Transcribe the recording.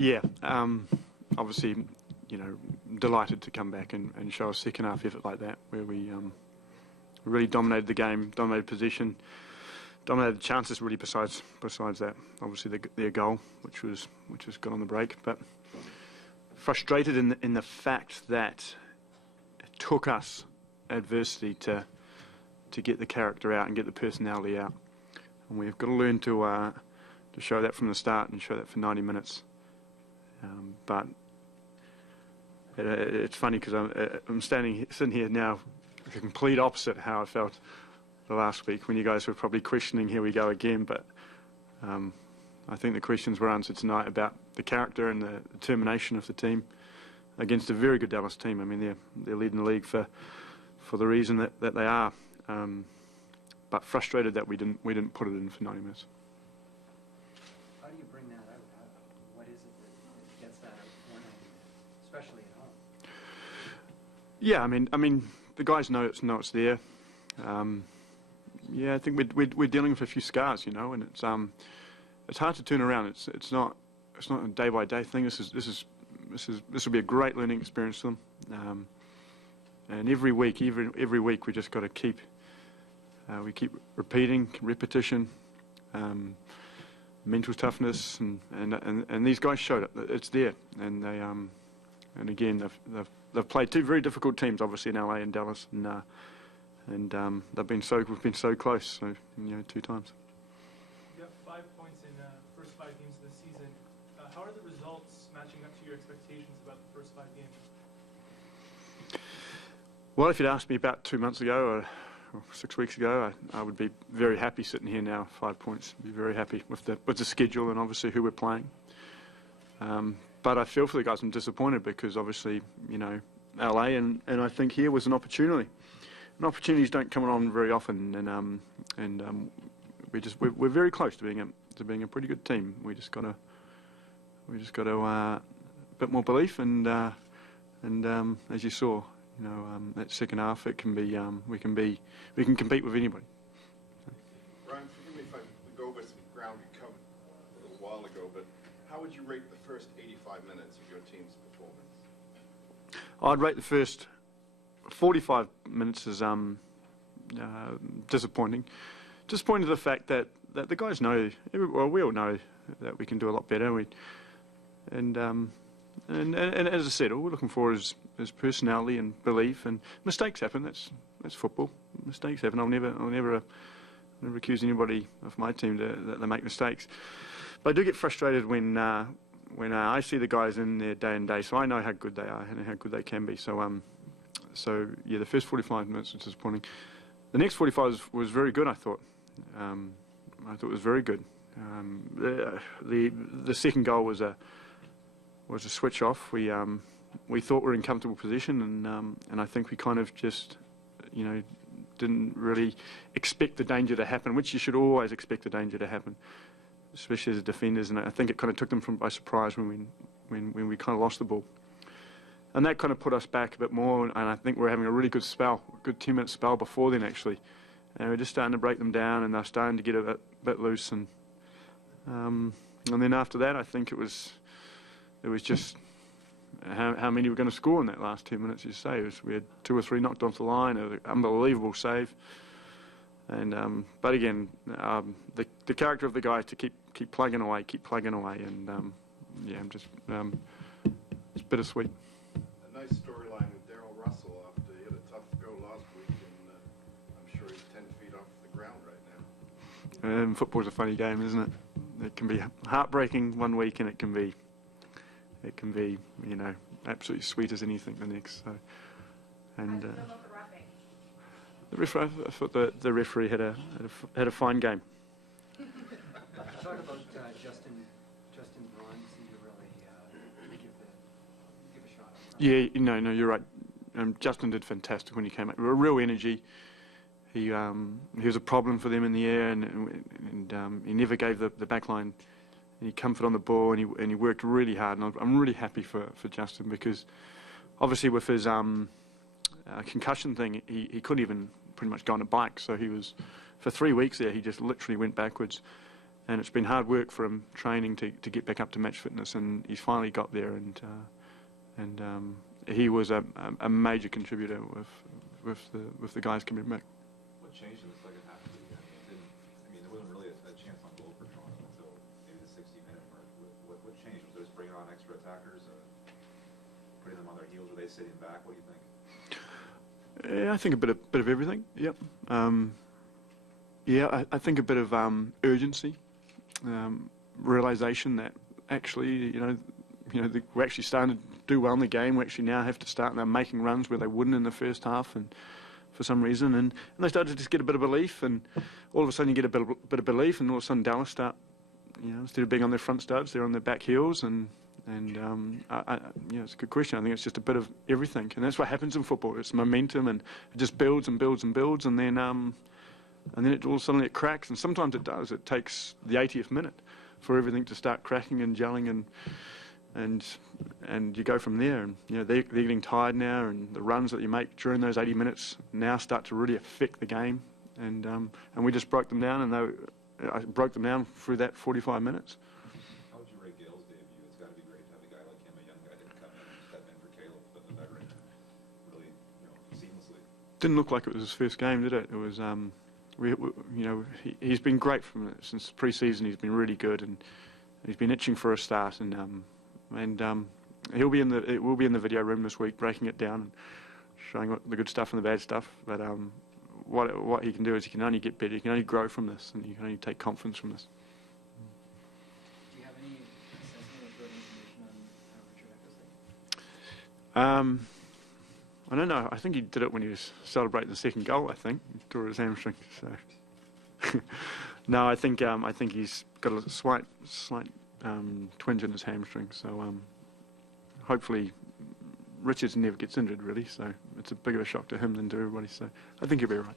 Yeah, obviously, delighted to come back and show a second half effort like that, where we really dominated the game, dominated possession, dominated the chances. Really, besides that, obviously their goal, which was good on the break, but frustrated in the fact that it took us adversity to get the character out and get the personality out, and we've got to learn to show that from the start and show that for 90 minutes. But it's funny because I'm sitting here now, the complete opposite how I felt the last week when you guys were probably questioning, here we go again. But I think the questions were answered tonight about the character and the determination of the team against a very good Dallas team. I mean, they're leading the league for the reason that they are. But frustrated that we didn't put it in for 90 minutes. How do you bring that out? What is it that gets that out for 90 minutes, especially at home? Yeah, I mean, the guys know it's there. Yeah, I think we're dealing with a few scars, and it's hard to turn around. It's not a day by day thing. This will be a great learning experience for them. And every week we just got to keep repeating, repetition, mental toughness, and these guys showed it. It's there, and they and again they've played two very difficult teams, obviously in LA and Dallas, and we've been so close, so 2 times. You have 5 points in first 5 games of the season. How are the results matching up to your expectations about the first 5 games? Well, if you'd asked me about 2 months ago or 6 weeks ago, I would be very happy sitting here now. 5 points, be very happy with the schedule and obviously who we're playing. But I feel for the guys. I'm disappointed because obviously LA and I think here was an opportunity. And opportunities don't come along very often, and we're very close to being a pretty good team. We just got to a bit more belief, and as you saw, that second half, it can be we can compete with anybody. Brian, forgive me if I go over some ground you covered a little while ago, but how would you rate the first 85 minutes of your team's performance? I'd rate the first 45 minutes as disappointing. Disappointed to the fact that the guys know, well, we all know that we can do a lot better. And as I said, all we're looking for is personality and belief. And mistakes happen. That's football. Mistakes happen. I'll never accuse anybody of my team that they make mistakes. But I do get frustrated when I see the guys in there day and day. So I know how good they are and how good they can be. So yeah, the first 45 minutes was disappointing. The next 45 was very good. I thought it was very good. The second goal was a switch off. We thought we were in comfortable position, and I think we kind of just didn't really expect the danger to happen, which you should always expect the danger to happen, especially as the defenders. And I think it kind of took them by surprise when we kind of lost the ball, and that kind of put us back a bit more. And I think we're having a really good spell, a good 10-minute spell before then actually, and we're just starting to break them down, and they're starting to get a bit loose, and then after that, I think it was just how many were going to score in that last 10 minutes. You say we had 2 or 3 knocked off the line, an unbelievable save, and but again, the character of the guys to keep plugging away, and yeah, I'm just it's bittersweet. A nice storyline with Daryl Russell after he had a tough go last week, and I'm sure he's 10 feet off the ground right now. Football's a funny game, isn't it? It can be heartbreaking one week, and it can be absolutely sweet as anything the next. So, and the referee, I thought the referee had a fine game. Talk about Justin Braun. Seemed to really give a shot. Yeah, no, you're right. Justin did fantastic when he came up. A real energy. He was a problem for them in the air, and he never gave the back line any comfort on the ball, and he worked really hard. And I'm really happy for Justin, because obviously with his concussion thing, he couldn't even pretty much go on a bike. So he was, for 3 weeks there, he just literally went backwards. and it's been hard work for him training to get back up to match fitness, and he's finally got there, and he was a major contributor with the guys coming back. What changed in the second half of the game? There wasn't really a chance on goal for Toronto until maybe the 60-minute mark. What changed? Was it just bringing on extra attackers, putting them on their heels? Were they sitting back? What do you think? Yeah, I think a bit of everything. Yep. I think a bit of urgency, realization that actually, we're actually starting to do well in the game. We actually now have to start now making runs where they wouldn't in the first half, and for some reason, and they started to just get a bit of belief, and all of a sudden you get a bit of belief, and all of a sudden Dallas start, instead of being on their front studs, they're on their back heels, and it's a good question. I think it's just a bit of everything, and that's what happens in football. It's momentum, and it just builds and builds and builds, and then it all suddenly it cracks, and sometimes it does. It takes the 80th minute for everything to start cracking and gelling, and you go from there. And they're getting tired now, and the runs that you make during those 80 minutes now start to really affect the game, and we just broke them down, and I broke them down through that 45 minutes. How would you rate Gale's debut? It's got to be great to have a guy like him, a young guy that can come in and step in for Caleb, but the veteran, really, seamlessly. Didn't look like it was his first game, did it? It was. He's been great since pre-season. He's been really good, and he's been itching for a start. And we'll be in the video room this week, breaking it down and showing the good stuff and the bad stuff. But what he can do is he can only get better. He can only grow from this, and he can only take confidence from this. Do you have any assessment or information on Richard Eccleston? I don't know. I think he did it when he was celebrating the second goal. I think he tore his hamstring. So no, I think he's got a slight twinge in his hamstring. So hopefully Richards never gets injured really. So it's a bigger shock to him than to everybody. So I think he'll be all right.